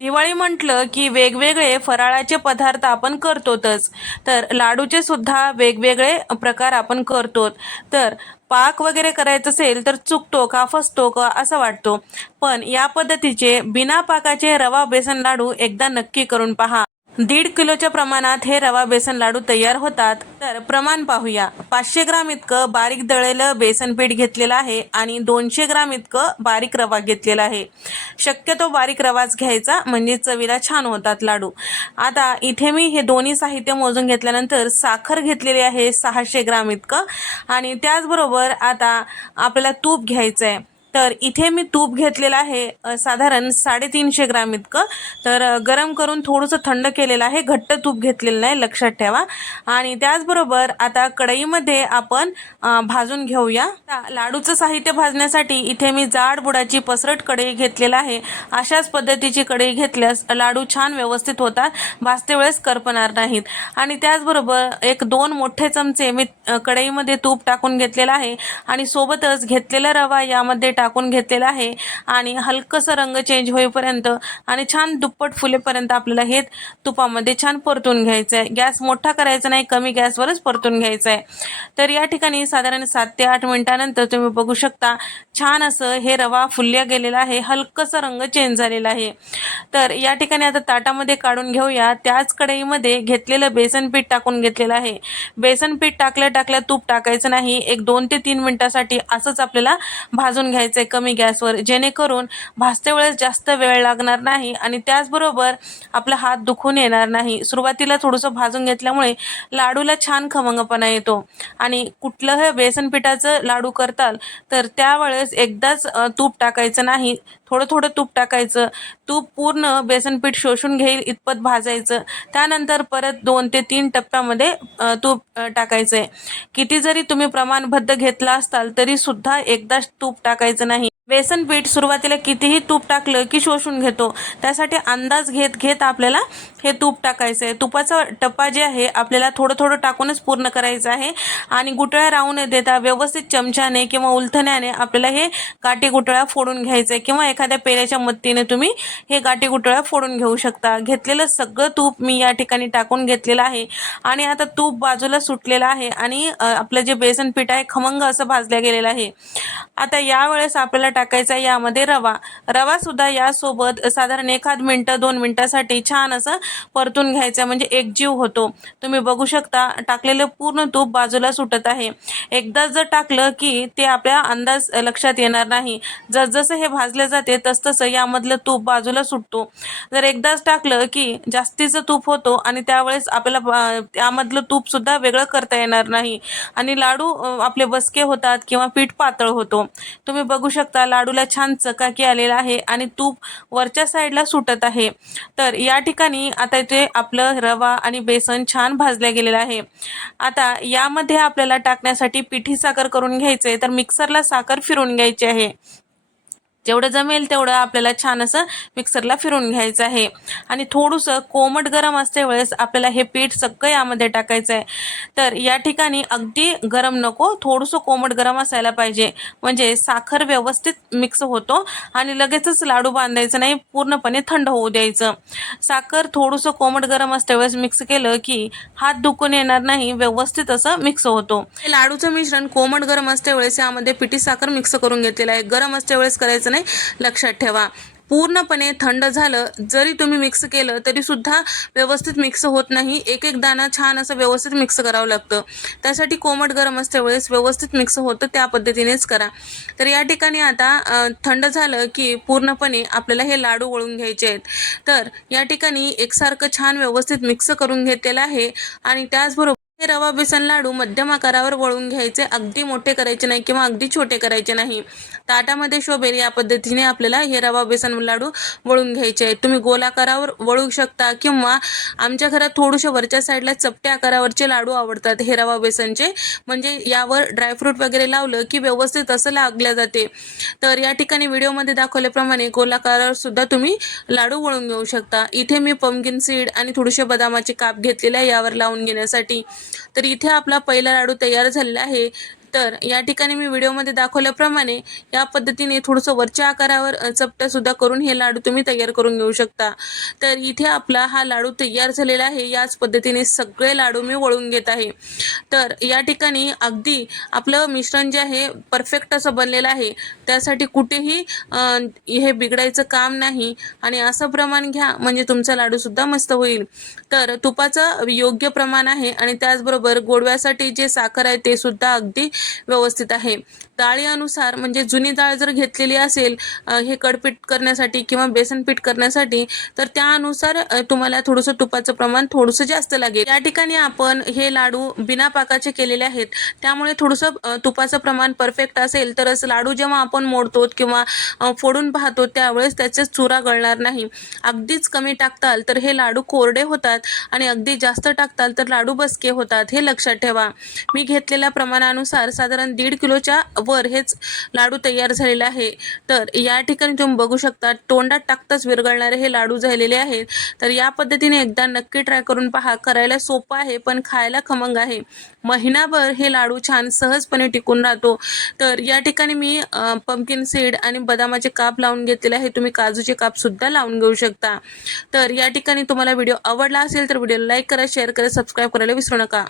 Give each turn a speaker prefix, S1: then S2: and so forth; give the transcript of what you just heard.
S1: दिवाळी म्हटलं की वेगवेगळे फराळाचे पदार्थ आपण करतोतच. तर लाडूचे सुद्धा वेगवेगळे प्रकार आपण करतो तर पाक वगैरे करायचं असेल तर चुकतो का फसतो का असं वाटतो. पण या पद्धतीचे बिना पाकाचे रवा बेसन लाडू एकदा नक्की करून पहा. दीड किलोच्या प्रमाणात हे रवा बेसन लाडू तयार होतात. तर प्रमाण पाहूया. पाचशे ग्राम इतकं बारीक दळलेलं बेसन पीठ घेतलेलं आहे आणि दोनशे ग्राम इतकं बारीक रवा घेतलेला आहे. शक्यतो बारीक रवाच घ्यायचा म्हणजे चवीला छान होतात लाडू. आता इथे मी हे दोन्ही साहित्य मोजून घेतल्यानंतर साखर घेतलेली आहे सहाशे ग्राम इतकं. आणि त्याचबरोबर आता आपल्याला तूप घ्यायचं आहे तर इथे मी तूप घेतलेलं आहे साधारण साडेतीनशे ग्राम इतकं. तर गरम करून थोडंसं थंड केलेलं आहे घट्ट तूप घेतलेलं नाही लक्षात ठेवा. आणि त्याचबरोबर आता कढईमध्ये आपण भाजून घेऊया. लाडूचं साहित्य भाजण्यासाठी इथे मी जाड बुडाची पसरट कढई घेतलेलं आहे. अशाच पद्धतीची कढई घेतल्यास लाडू छान व्यवस्थित होतात भाजते वेळेस करपणार नाहीत. आणि त्याचबरोबर एक दोन मोठे चमचे मी कढईमध्ये तूप टाकून घेतलेलं आहे. आणि सोबतच घेतलेला रवा यामध्ये टाकून घेतलेला आहे. आणि हलकंसं रंग चेंज होईपर्यंत आणि छान दुप्पट फुलेपर्यंत आपल्याला हे तुपामध्ये छान परतून घ्यायचं आहे गॅस मोठा करायचा नाही कमी गॅसवरच परतून घ्यायचं आहे तर या ठिकाणी साधारण सात ते आठ मिनिटानंतर तुम्ही बघू शकता छान असं हे रवा फुलल्या गेलेला आहे हलकंसं रंग चेंज झालेला आहे. तर या ठिकाणी आता ताटामध्ये काढून घेऊया. त्याच कढईमध्ये घेतलेलं बेसन पीठ टाकून घेतलेलं आहे. बेसन पीठ टाकल्या टाकल्या तूप टाकायचं नाही. एक दोन ते तीन मिनिटासाठी असंच आपल्याला भाजून घ्यायचं आहे कमी गॅसवर जेणेकरून भाजते वेळेस जास्त वेळ लागणार नाही आणि त्याचबरोबर आपला हात दुखून येणार नाही. सुरुवातीला थोडंसं भाजून घेतल्यामुळे लाडूला छान खमंगपणा येतो. आणि कुठलंही बेसन पिठाचं लाडू करताल तर त्यावेळेस एकदाच तूप टाकायचं नाही. थोडं थोडं तूप टाकायचं. तूप पूर्ण बेसनपीठ शोषून घेईल इतपत भाजायचं. त्यानंतर परत दोन ते तीन टप्प्यामध्ये तूप टाकायचं आहे किती जरी तुम्ही प्रमाणबद्ध घेतला असताल तरी सुद्धा एकदाच तूप टाकायचं नाही बेसन पीठ सुरुवातीला कितीही तूप टाकलं की शोषून घेतो. त्यासाठी अंदाज घेत घेत आपल्याला हे तूप टाकायचं आहे. तुपाचा टप्पा जे आहे आपल्याला थोडं थोडं टाकूनच पूर्ण करायचं आहे. आणि गुटळ्या राहू न देता व्यवस्थित चमच्याने किंवा उलथण्याने आपल्याला हे गाठी गुटळ्या फोडून घ्यायचं आहे. किंवा एखाद्या पेल्याच्या मदतीने तुम्ही हे गाठी गुटळ्या फोडून घेऊ शकता. घेतलेलं सगळं तूप मी या ठिकाणी टाकून घेतलेलं आहे. आणि आता तूप बाजूला सुटलेलं आहे. आणि आपलं जे बेसन पीठ आहे खमंग असं भाजलं गेलेलं आहे. आता यावेळेस आपल्याला टाकायचा यामध्ये रवा. रवा सुद्धा यासोबत साधारण एखाद मिनटं दोन मिनटासाठी छान असं परतून घ्यायचं म्हणजे एकजीव होतो. तुम्ही बघू शकता टाकलेलं पूर्ण तूप बाजूला सुटत आहे. एकदाच जर टाकलं की ते आपल्या अंदाज लक्षात येणार नाही. जसजसं हे भाजले जाते तसतसं यामधलं तूप बाजूला सुटतो. जर एकदाच टाकलं की जास्तीचं तूप होतो आणि त्यावेळेस आपल्याला त्यामधलं तूप सुद्धा वेगळं करता येणार नाही. आणि लाडू आपले बसके होतात किंवा पीठ पातळ होतो. तुम्ही बघू शकता लाडूला छान चकाकी आलेला आहे आणि तूप वरच्या साईडला सुटत आहे. तर या ठिकाणी आता इथे आपलं रवा आणि बेसन छान भाजल्या गेलेलं आहे. आता यामध्ये आपल्याला टाकण्यासाठी पिठी साखर करून घ्यायचे तर मिक्सरला साखर फिरून घ्यायची आहे. जेवढं जमेल तेवढं आपल्याला छान असं मिक्सरला फिरून घ्यायचं आहे. आणि थोडंसं कोमट गरम असते वेळेस आपल्याला हे पीठ सगळं यामध्ये टाकायचं आहे. तर या ठिकाणी अगदी गरम नको थोडंसं कोमट गरम असायला पाहिजे. म्हणजे साखर व्यवस्थित मिक्स होतो आणि लगेचच लाडू बांधायचं नाही पूर्णपणे थंड होऊ द्यायचं. साखर थोडंसं कोमट गरम असते वेळेस मिक्स केलं की हात दुखून येणार नाही व्यवस्थित असं मिक्स होतो. हे लाडूचं मिश्रण कोमट गरम असते वेळेस यामध्ये पिठी साखर मिक्स करून घेतलेलं आहे. गरम असते वेळेस करायचं नाही लक्षात ठेवा. पूर्णपणे थंड झालं जरी तुम्ही मिक्स केलं तरीसुद्धा व्यवस्थित मिक्स होत नाही. एक एक दाणा छान असं व्यवस्थित मिक्स करावं लागतं. त्यासाठी कोमट गरम असते वेळेस व्यवस्थित मिक्स होतं त्या पद्धतीनेच करा. तर या ठिकाणी आता थंड झालं की पूर्णपणे आपल्याला हे लाडू वळून घ्यायचे आहेत. तर या ठिकाणी एकसारखं छान व्यवस्थित मिक्स करून घेतलेलं आहे. आणि त्याचबरोबर हे रवा बेसन लाडू मध्यम आकारावर वळून घ्यायचे. अगदी मोठे करायचे नाही किंवा अगदी छोटे करायचे नाही. ताटामध्ये शोभेल या पद्धतीने आपल्याला हे रवा बेसन लाडू वळून घ्यायचे आहेत. तुम्ही गोल आकारावर वळू शकता किंवा आमच्या घरात थोडंसं वरच्या साईडला चपट्या आकारावरचे लाडू आवडतात हे रवा बेसनचे. म्हणजे यावर ड्रायफ्रूट वगैरे लावलं की व्यवस्थित असं लागल्या जाते. तर या ठिकाणी व्हिडिओमध्ये दाखवल्याप्रमाणे गोलाकारावर सुद्धा तुम्ही लाडू वळून घेऊ शकता. इथे मी पमकिन सीड आणि थोडेसे बदामाचे काप घेतलेले आहे यावर लावून घेण्यासाठी. तर इथे आपला पहिला लाडू तयार झालेला आहे. तर या ठिकाणी मी व्हिडिओमध्ये दाखवल्याप्रमाणे या पद्धतीने थोडंसं वरच्या आकारावर चपट्यासुद्धा करून हे लाडू तुम्ही तयार करून घेऊ शकता. तर इथे आपला हा लाडू तयार झालेला आहे. याच पद्धतीने सगळे लाडू मी वळून घेत आहे. तर या ठिकाणी अगदी आपलं मिश्रण जे आहे परफेक्ट असं बनलेलं आहे. त्यासाठी कुठेही हे बिघडायचं काम नाही आणि असं प्रमाण घ्या म्हणजे तुमचा लाडूसुद्धा मस्त होईल. तर तुपाचं योग्य प्रमाण आहे आणि त्याचबरोबर गोडव्यासाठी जे साखर आहे ते सुद्धा अगदी व्यवस्थित आहे. डाळी अनुसार म्हणजे जुनी डाळ जर घेतलेली असेल हे कडपीठ करण्यासाठी किंवा बेसन पीठ करण्यासाठी तर त्यानुसार तुम्हाला थोडंसं तुपाचं प्रमाण थोडंसं जास्त लागेल. या ठिकाणी आपण हे लाडू बिना पाकाचे केलेले आहेत. त्यामुळे थोडंसं तुपाचं प्रमाण परफेक्ट असेल तरच लाडू जेव्हा आपण मोडतो किंवा फोडून पाहतो त्यावेळेस त्याचे चुरा गळणार नाही. अगदीच कमी टाकताल तर हे लाडू कोरडे होतात आणि अगदी जास्त टाकताल तर लाडू बसके होतात. हे लक्षात ठेवा. मी घेतलेल्या प्रमाणानुसार साधारण दीड किलोच्या वर हेच लाडू तयार झालेले आहे. तर या ठिकाणी तुम्ही बघू शकता तोंडात टाकताच विरघळणारे हे लाडू झालेले आहेत. तर या पद्धतीने एकदा नक्की ट्राय करून पहा. करायला सोपं आहे पण खायला खमंग आहे. महिनाभर हे लाडू छान सहजपणे टिकून राहतो. तर या ठिकाणी मी पंपकिन सीड आणि बदामाचे काप लावून घेतलेले आहे तुम्ही काजूचे काप सुद्धा लावून घेऊ शकता. तर या ठिकाणी तुम्हाला व्हिडिओ आवडला असेल तर व्हिडिओला लाईक करा शेअर करा सबस्क्राईब करायला विसरू नका.